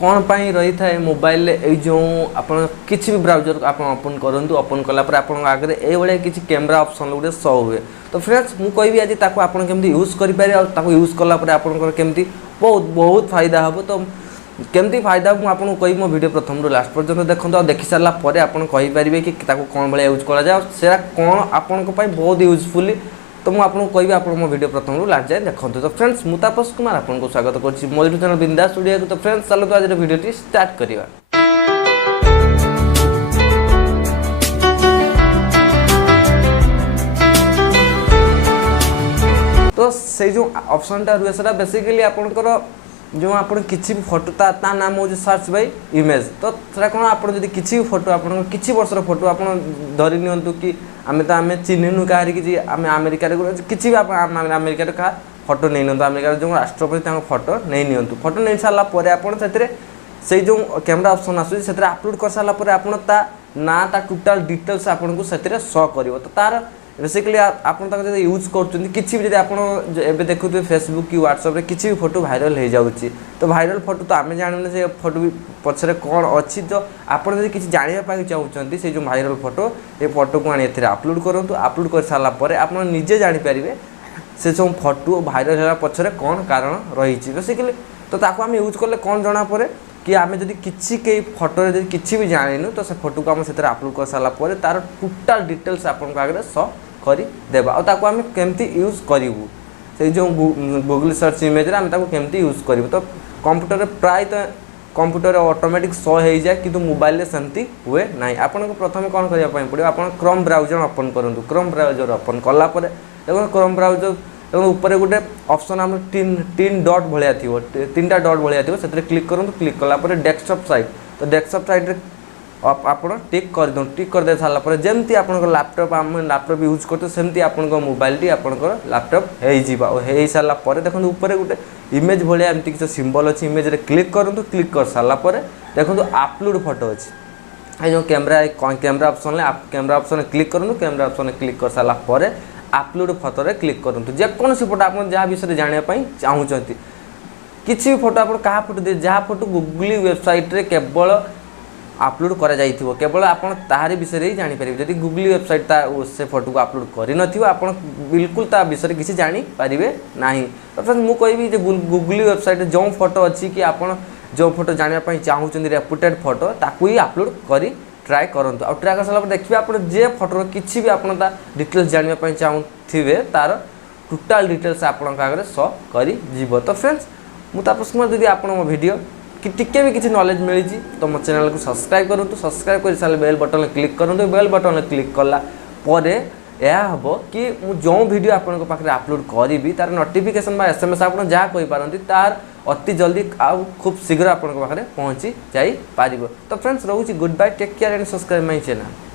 कौन पाई रही था मोबाइल जो आप किसी भी ब्राउजर आप ओपन करूँ ओपन कलापर आप आगे ये किसी कैमेरा ऑप्शन गोटे शो हुए। तो फ्रेंड्स मुझे कहि आज आपड़ी यूज करें यूज कलापर आपमती बहुत बहुत फायदा हम। तो केमती फायदा मुझे कही मो वीडियो प्रथम रू लास्ट पर्यंत देखो और देखी सारा पर आपरे कि कौन भाई यूज करा कौन आपण बहुत यूजफुल। तो मुझे आपको कहि आप मो वीडियो प्रथम रू लास्ट जाए देखो। तो फ्रेंड्स मु तापस कुमार आपको स्वागत करुच्ची मो यूट्यूब चैनल बिंदास स्टूडियो। तो फ्रेंड्स चलो आज वीडियो स्टार्ट करवा। तो से जो ऑप्शनटा रुए से बेसिकली आपंकर जो आप किसी भी फोटो ता नाम हो सर्च बाय इमेज। तो सेटा कौन आप किसी भी फोटो आप किसी वर्षर फोटो आप धरी नियंतु कि आम तो आम चिन्हनु कहीं आम अमेरिकार किसी भी अमेरिकार क्या फोटो नहीं नियंतु अमेरिकार जो राष्ट्रपति फोटो नहीं नियंतु फोटो नहीं सारापर आप से जो कैमरा ऑप्शन आसूँ से अपलोड कर सारापर आप ना टोटाल डिटेल्स आपको से शो कर। तो तार बेसिकली आप यूज कर किसी भी आप देखुए फेसबुक कि व्हाट्सएप रे किसी भी फोटो भाइराल हो जाऊँगी। तो भाइराल फोटो तो आम जानूने से फोटो भी पछरे कौन अच्छी। तो आप किसी जानापी चाहते से जो भाइराल फोटो ये फोटो को आनी अपलोड करूँ अपलोड कर सारापर आप निजे जानीपारे से सब फोटो भाइराल होगा पछरे कौन कारण रही बेसिकली। तो आम यूज कले कौन जना पड़े कि आम जब किसी कई फोटो किसी भी जानू तो से फोटो को आम से अपलोड कर सारापर तार टोटाल डिटेल्स आपको आगे शो करदेवा और आम केमती यूज करूँ से जो गूगल सर्च इमेज आम केमती यूज करूँ। तो कंप्यूटर प्राय तो कंप्यूटर ऑटोमेटिक शो हो जाए कि मोबाइल सेमती हुए ना। आपको प्रथम कौन करने पड़ो आप क्रोम ब्राउजर ओपन करूँ। क्रोम ब्राउजर ओपन कलापर देखो क्रोम ब्राउजर देखो ऊपर गोटे ऑप्शन आम तीन डॉट भाया थी तीन टा डॉट भाया थी से क्लिक करूँ। क्लिक कलापर डेस्कटॉप साइट तो डेस्कटॉप साइट आप टिक कर दो टिक कर दे सारापर जमती आप लैपटॉप आम लैपटॉप यूज करते सेमती आप मोबाइल टी आप लैपटॉप हो सारापर देखो ऊपर गोटे इमेज भाया एमती किसी सिंबल अच्छी इमेज क्लिक करूँ। क्लिक कर सारापर देखो अपलोड फोटो अच्छी ये जो camera option camera option click करूँ। कैमरा ऑप्शन क्लिक कर सारापर अपलोड फोटो रे क्लिक करूँ। जेकोसी फोटो आप जहाँ विषय जानापी चाहूँगी किसी भी फोटो आप क्या फोटो दे जहाँ फोटो गूगल वेबसाइट रे केवल अपलोड कर केवल आप तारी विषय ही जानीपर जब गूगल वेबसाइट से फोटो को अपलोड कर बिल्कुल ता विषय किसी जानीपारे ना। तो फ्रेंड्स मुझे कहि गूगल वेबसाइट जो फोटो अच्छी कि आप जो फोटो जानापी चाहूँगी रेपुटेड फोटो ताकू ही अपलोड कर ट्राए करूँ। आ ट्राए कर सारा देखिए आप जे फोटो किसी भी आप डिटेल्स जानापी चाहूे तार टोटाल डिटेल्स आपंक आगे शो कर। तो फ्रेंड्स मुझे आप वीडियो कि टिके भी किसी नॉलेज मिली तो मो चैनल को सब्सक्राइब करूँ। सब्सक्राइब कर सारे बेल बटन क्लिक करूँ। बेल बटन क्लिक कला यह हम कि जो वीडियो आपन पाखे अपलोड करी तार नोटिफिकेशन SMS आप जहाँ कहींपारती तार अति जल्दी आउ खूब शीघ्र आपन पाखे पहुँची जापर। तो फ्रेंड्स रोचे goodbye take care and subscribe my channel.